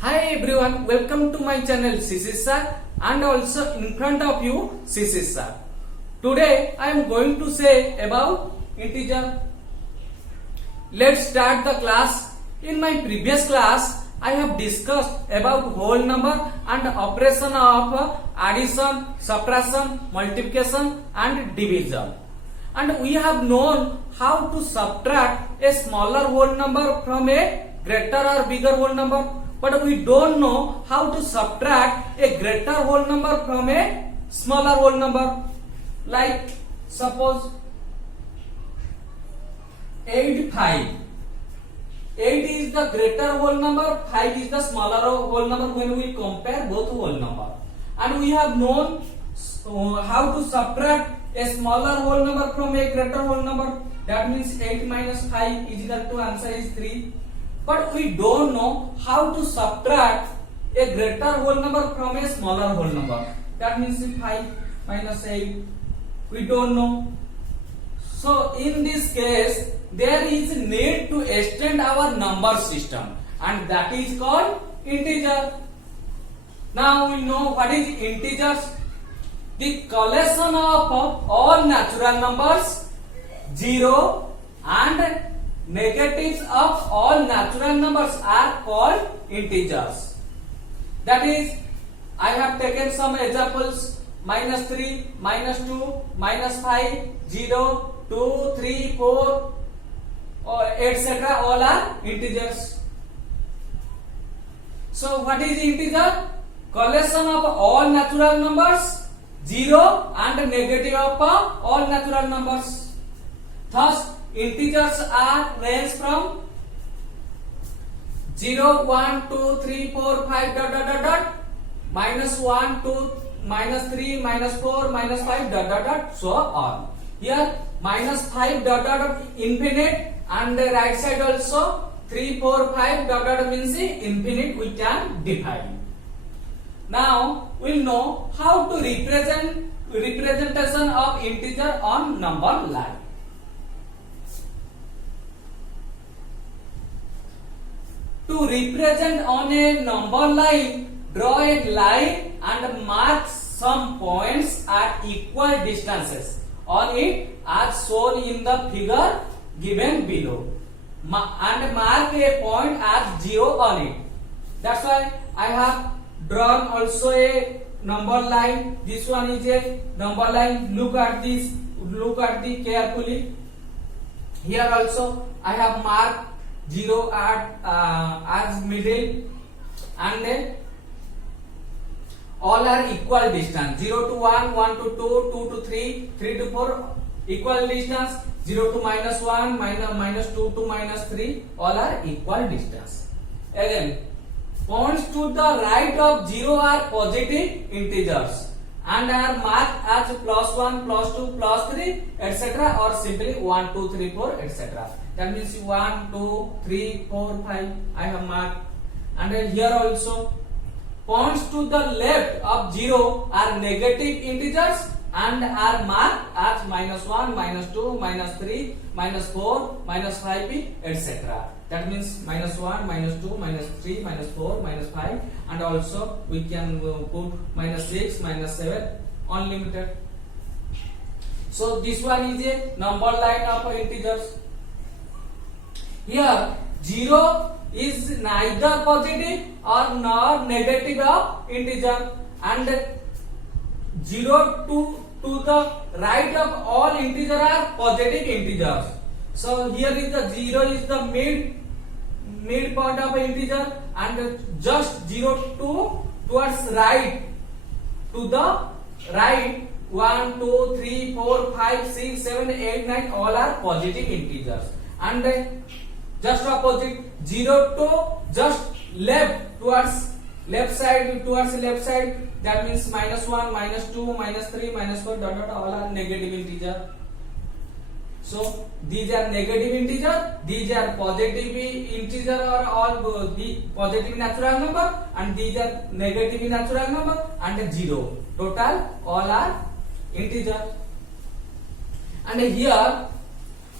Hi everyone, welcome to my channel CC Sir and also in front of you CC Sir. Today I am going to say about integer. Let's start the class. In my previous class I have discussed about whole number and operation of addition, subtraction, multiplication and division. And we have known how to subtract a smaller whole number from a greater or bigger whole number. But we don't know how to subtract a greater whole number from a smaller whole number. Like suppose 8, 5. 8 is the greater whole number, 5 is the smaller whole number when we compare both whole number. And we have known how to subtract a smaller whole number from a greater whole number. That means 8 minus 5 is equal to answer is 3. But we don't know how to subtract a greater whole number from a smaller whole number. That means 5 minus 8. We don't know. So in this case, there is need to extend our number system, and that is called integer. Now we know what is integers. The collection of all natural numbers, 0 and negatives of all natural numbers are called integers. That is, I have taken some examples: minus 3, minus 2, minus 5, 0, 2, 3, 4, etc. all are integers. So what is integer? Collection of all natural numbers, 0 and negative of all natural numbers. Thus, integers are range from 0, 1, 2, 3, 4, 5, dot, dot, dot, dot, minus 1, 2, minus 3, minus 4, minus 5, dot, dot, dot, so on. Here, minus 5, dot, dot, dot, infinite, and the right side also 3, 4, 5, dot, dot, means infinite, we can define. Now, we'll know how to representation of integer on number line. To represent on a number line, draw a line and mark some points at equal distances on it as shown in the figure given below, and mark a point as 0 on it. That's why I have drawn also a number line. This one is a number line. Look at this. Look at the carefully. Here also I have marked 0 at as middle, and all are equal distance. 0 to 1, 1 to 2, 2 to 3, 3 to 4 equal distance. 0 to minus 1, minus 2 to minus 3, all are equal distance. Again, points to the right of 0 are positive integers and are marked as plus 1, plus 2, plus 3, etc. or simply 1, 2, 3, 4, etc. That means 1, 2, 3, 4, 5 I have marked. And here also points to the left of 0 are negative integers and are marked as minus 1, minus 2, minus 3, minus 4, minus 5, etc. That means minus 1, minus 2, minus 3, minus 4, minus 5, and also we can put minus 6, minus 7, unlimited. So this one is a number line of integers. Here 0 is neither positive or nor negative of integer, and 0 to the right of all integer are positive integers. So here is the 0 is the mid point of integer, and just 0 to towards right, to the right 1, 2, 3, 4, 5, 6, 7, 8, 9 all are positive integers, and just opposite 0 to just left towards left side, that means minus 1, minus 2, minus 3, minus 4, dot, dot, all are negative integer. So these are negative integer, these are positive integer or all the positive natural number, and these are negative natural number, and 0. Total all are integer. And here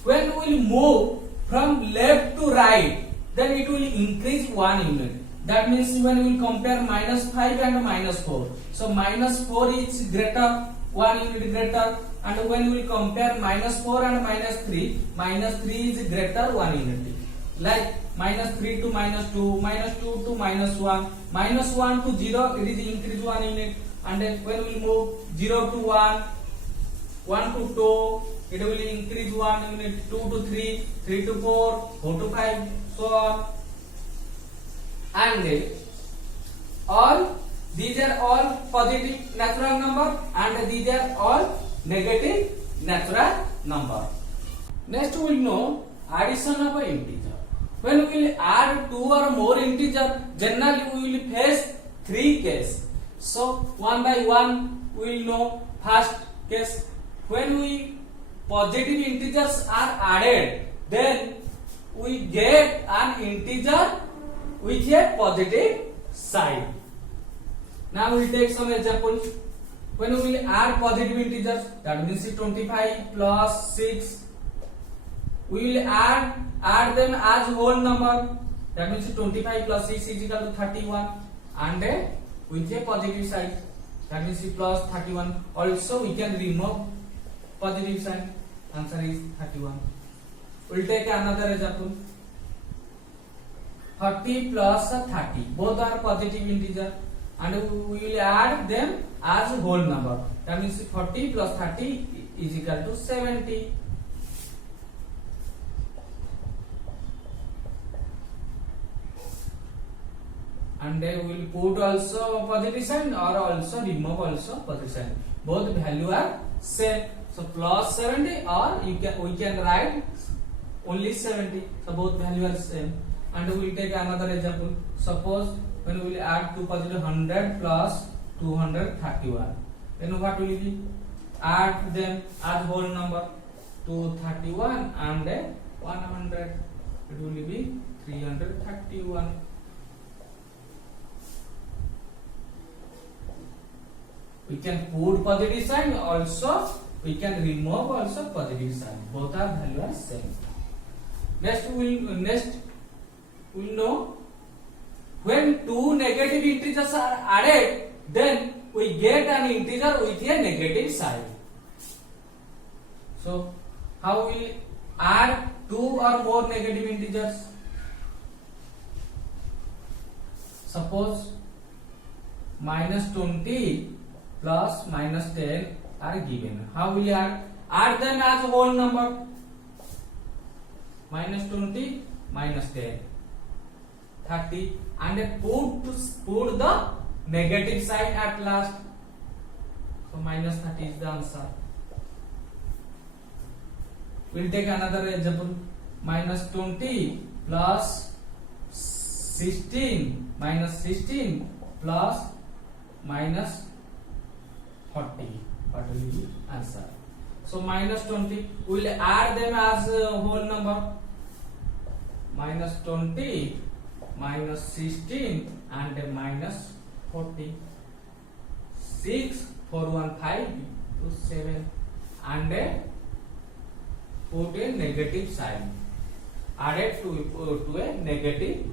when we move from left to right, then it will increase 1 unit. That means when we will compare -5 and -4. So -4 is greater, 1 unit greater, and when we will compare -4 and -3 is greater 1 unit. Like -3 to -2, -2 to -1, -1 to 0, it is increase 1 unit, and then when we move 0 to 1, 1 to 2, it will increase 1 unit, 2 to 3, 3 to 4, 4 to 5, so on. And all these are all positive natural number, and these are all negative natural number. Next we will know addition of an integer. When we will add two or more integer, generally we will face three cases. So one by one we will know. First case, when we positive integers are added, then we get an integer with a positive sign. Now we will take some examples. When we will add positive integers, that means 25 plus 6, we will add them as whole number. That means 25 plus 6 is equal to 31, and with a positive sign, that means plus 31. Also we can remove positive sign. Answer is 31. We will take another example. 30 plus 30, both are positive integer, and we will add them as whole number. That means 40 plus 30 is equal to 70. And we will put also positive sign or also remove also positive sign. Both value are same. So plus 70, or we can write only 70. So both value are same. And we will take another example. Suppose when we will add two positive, 100 plus 231, then what will be? Add them as whole number. 231 and 100, it will be 331. We can put positive sign, also we can remove also positive sign. Both are value are same. Next we will know when two negative integers are added, then we get an integer with a negative sign. So how we add two or more negative integers? Suppose -20 plus -10 are given. How will you add? Add them as a whole number. -20 -10, 30, and put the negative sign at last. So -30 is the answer. We'll take another example. -20 plus 16 -16 plus -40. What will be answer? So -20, we will add them as a whole number. -20 -16 and -40. 6 4 1 5 to 7, and put a negative sign. Added to a negative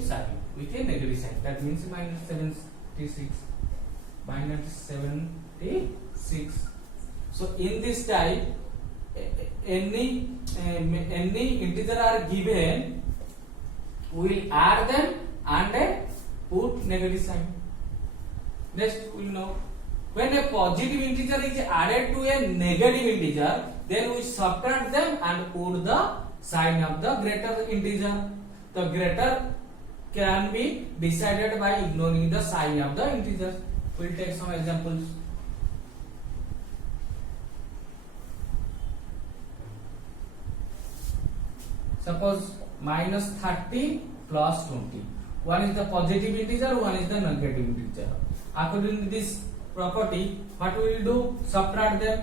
sign with a negative sign. That means -76. -76. So in this type, any integer are given, we will add them and put negative sign. Next we will know when a positive integer is added to a negative integer, then we subtract them and put the sign of the greater integer. The greater can be decided by ignoring the sign of the integer. We will take some examples. Suppose -30 plus 20. One is the positive integer, one is the negative integer. According to this property, what we will do? Subtract them.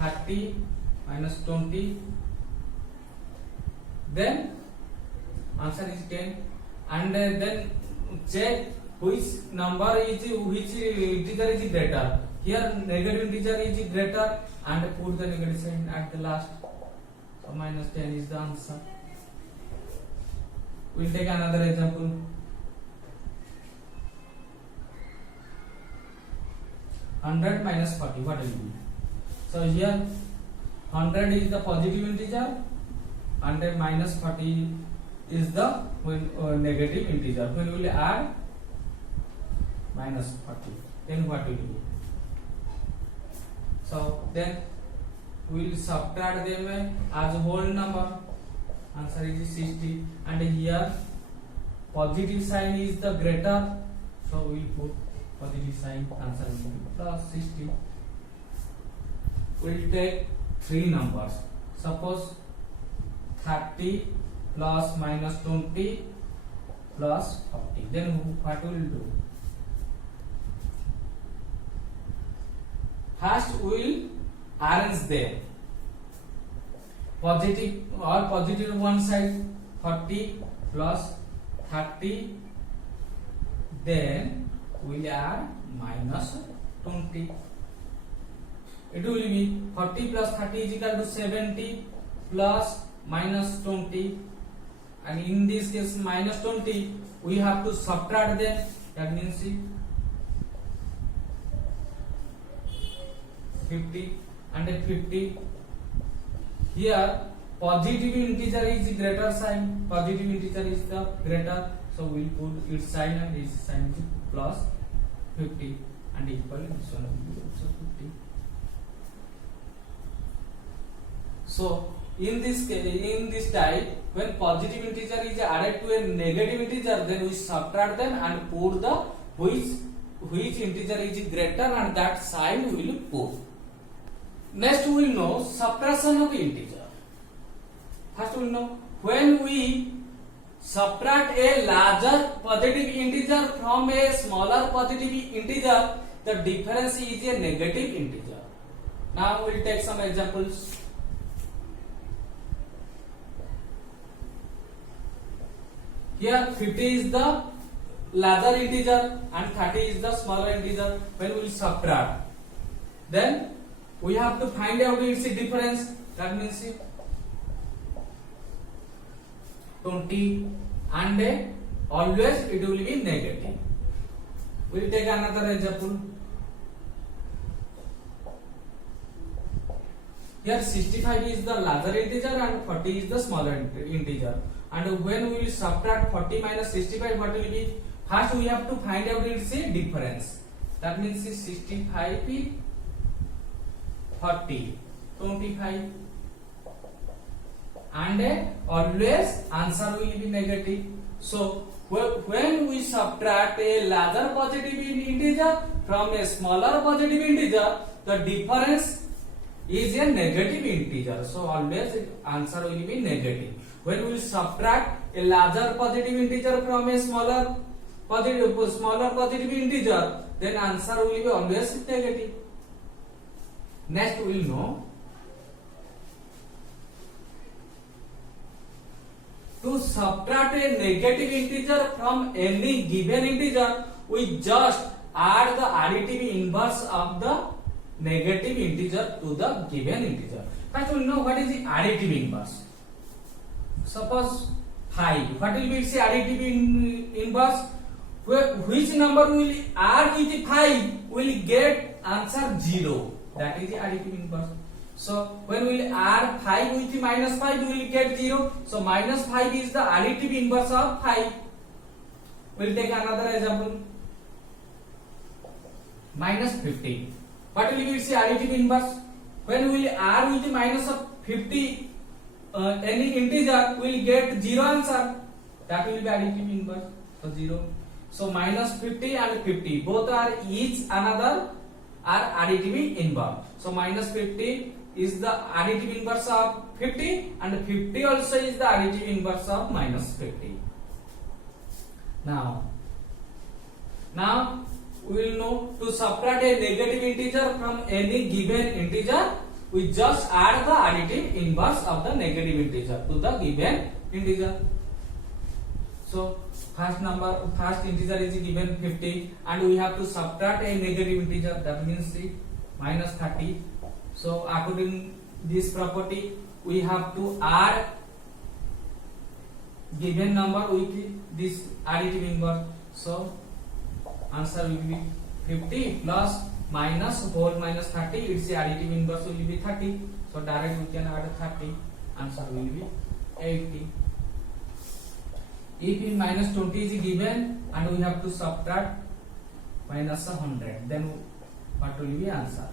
30 minus 20. Then answer is 10. And then check which integer is greater. Here negative integer is greater, and put the negative sign at the last. So -10 is the answer. We'll take another example. Hundred minus 40. What will be? So here 100 is the positive integer. 100 minus 40 is the negative integer. When we will add minus 40, then what will be? So then we will subtract them as a whole number. Answer is 60, and here positive sign is the greater, so we will put positive sign. Answer will be plus 60. We will take three numbers. Suppose 30 plus minus 20 plus 40. Then what we will do? First we will arrange them. Positive one side, 40 plus 30. Then we will add minus 20. It will be 40 plus 30 is equal to 70 plus minus 20, and in this case minus 20 we have to subtract them. That means 50 and 50. Here positive integer is greater sign. Positive integer is the greater, so we will put its sign, and its sign is plus 50 and equal this one will be also 50. So in this type, when positive integer is added to a negative integer, then we subtract them and put the which integer is greater, and that sign we will put. Next we will know subtraction of integer. First we will know when we subtract a larger positive integer from a smaller positive integer, the difference is a negative integer. Now we will take some examples. Here 50 is the larger integer and 30 is the smaller integer. When we will subtract, then we have to find out its difference. That means 20, and always it will be negative. We will take another example. Here 65 is the larger integer and 40 is the smaller integer. And when we will subtract 40 minus 65, what will be? First we have to find out its difference. That means 65 40 25, and always answer will be negative. So when we subtract a larger positive integer from a smaller positive integer, the difference is a negative integer. So always answer will be negative. When we subtract a larger positive integer from a smaller positive integer, then answer will be always negative. Next we will know to subtract a negative integer from any given integer, we just add the additive inverse of the negative integer to the given integer. First we will know what is the additive inverse. Suppose 5. What will be its additive inverse? Which number will add with 5 will get answer 0. That is the additive inverse. So when we will add 5 with minus 5, we will get 0. So minus 5 is the additive inverse of 5. We will take another example. Minus 50. What will be its additive inverse? When we will add with minus of 50 any integer, we will get 0 answer. That will be additive inverse. So 0. So minus 50 and 50 both are each another are additive inverse. So minus 50 is the additive inverse of 50, and 50 also is the additive inverse of minus 50. Now we will know to subtract a negative integer from any given integer, we just add the additive inverse of the negative integer to the given integer. So first integer is given 50, and we have to subtract a negative integer, that means minus 30. So according this property, we have to add given number with this additive inverse. So answer will be 50 plus minus whole minus 30. Its additive inverse will be 30. So direct we can add 30. Answer will be 80. If in minus 20 is given and we have to subtract minus 100, then what will be answer?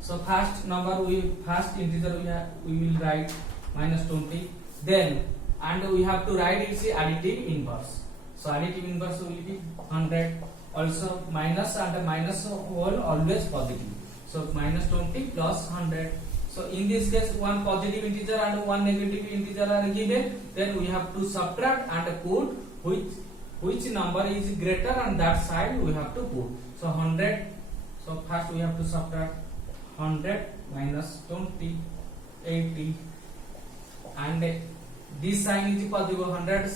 So first integer we will write minus 20. Then and we have to write its additive inverse. So additive inverse will be 100. Also minus and minus whole always positive. So minus 20 plus 100. So in this case one positive integer and one negative integer are given. Then we have to subtract and put which number is greater on that side we have to put. So 100. So first we have to subtract 100 minus 20, 80, and this sign is positive. 100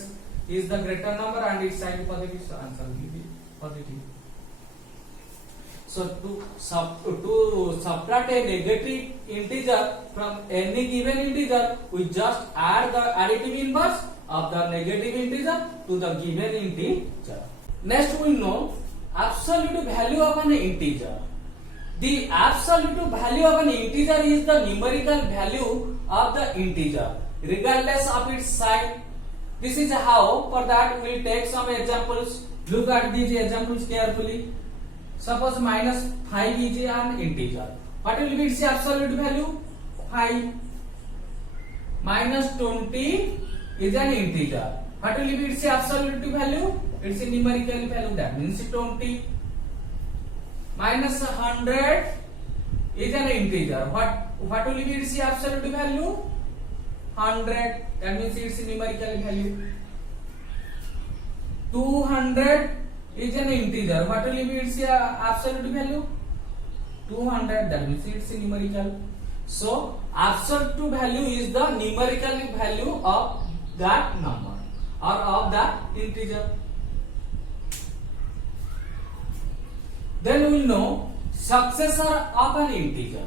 is the greater number and its sign is positive. So answer will be positive. So to subtract a negative integer from any given integer, we just add the additive inverse of the negative integer to the given integer. Next we know absolute value of an integer. The absolute value of an integer is the numerical value of the integer regardless of its sign. This is how. For that we will take some examples. Look at these examples carefully. Suppose minus 5 is an integer. What will be its absolute value? 5. Minus 20 is an integer. What will be its absolute value? It's a numerical value, that means 20. Minus 100 is an integer. What will be its absolute value? 100. That means it's a numerical value. 200 is an integer. What will be its absolute value? 200. That means it's a numerical. So absolute value is the numerical value of that number or of that integer. Then we will know successor of an integer.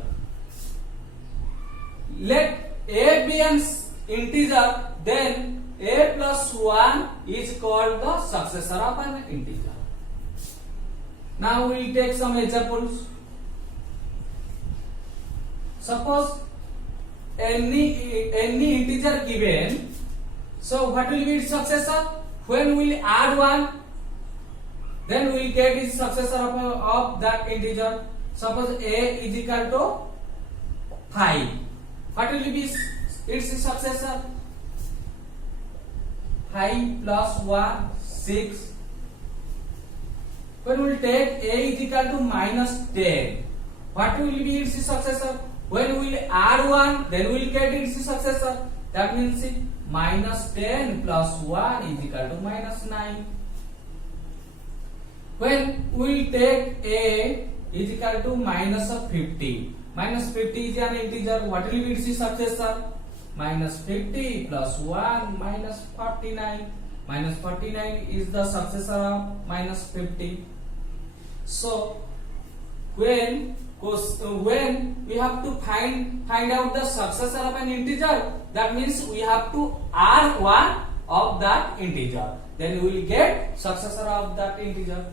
Let a be an integer, then a plus 1 is called the successor of an integer. Now we will take some examples. Suppose any integer given. So what will be its successor? When we will add 1, then we will get its successor of that integer. Suppose a is equal to 5. What will be its successor? 5 plus 1, 6. When we will take a is equal to minus 10, what will be its successor? When we will add 1, then we will get its successor. That means minus 10 plus 1 is equal to minus 9. When we will take a is equal to minus 50. Minus 50 is an integer. What will be its successor? Minus 50 plus 1 minus 49. Minus 49 is the successor of minus 50. So when we have to find out the successor of an integer, that means we have to add 1 of that integer. Then we will get successor of that integer.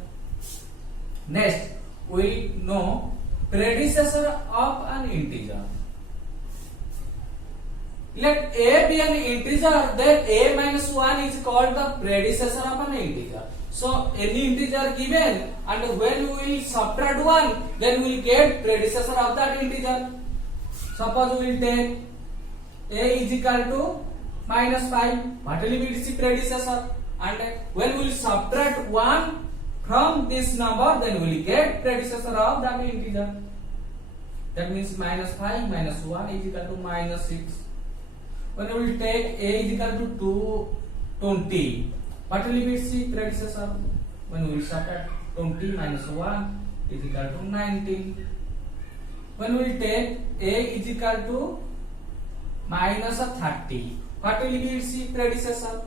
Next, we know predecessor of an integer. Let a be an integer, then a minus 1 is called the predecessor of an integer. So any integer given, and when we will subtract 1, then we will get predecessor of that integer. Suppose we will take a is equal to minus 5. What will be its predecessor? And when we will subtract 1 from this number, then we will get predecessor of that integer. That means minus 5 minus 1 is equal to minus 6. When we will take a is equal to 20, what will be its predecessor? When we will subtract 20 minus 1 is equal to 19. When we will take a is equal to minus 30, what will be its predecessor?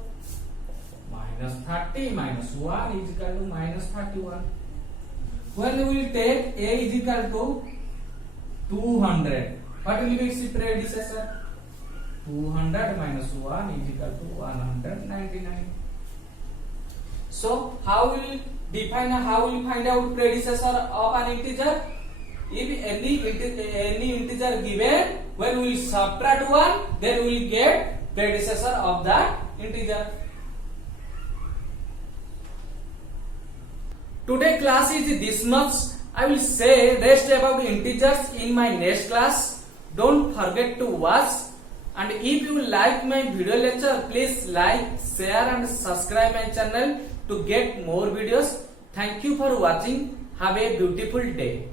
Minus 30 minus 1 is equal to minus 31. When we will take a is equal to 200, what will be its predecessor? 200 minus 1 is equal to 199. So how will find out predecessor of an integer? If any integer given, when we will subtract 1, then we will get predecessor of that integer. Today class is this much. I will say rest about integers in my next class. Don't forget to watch. And if you like my video lecture, please like, share and subscribe my channel to get more videos. Thank you for watching. Have a beautiful day.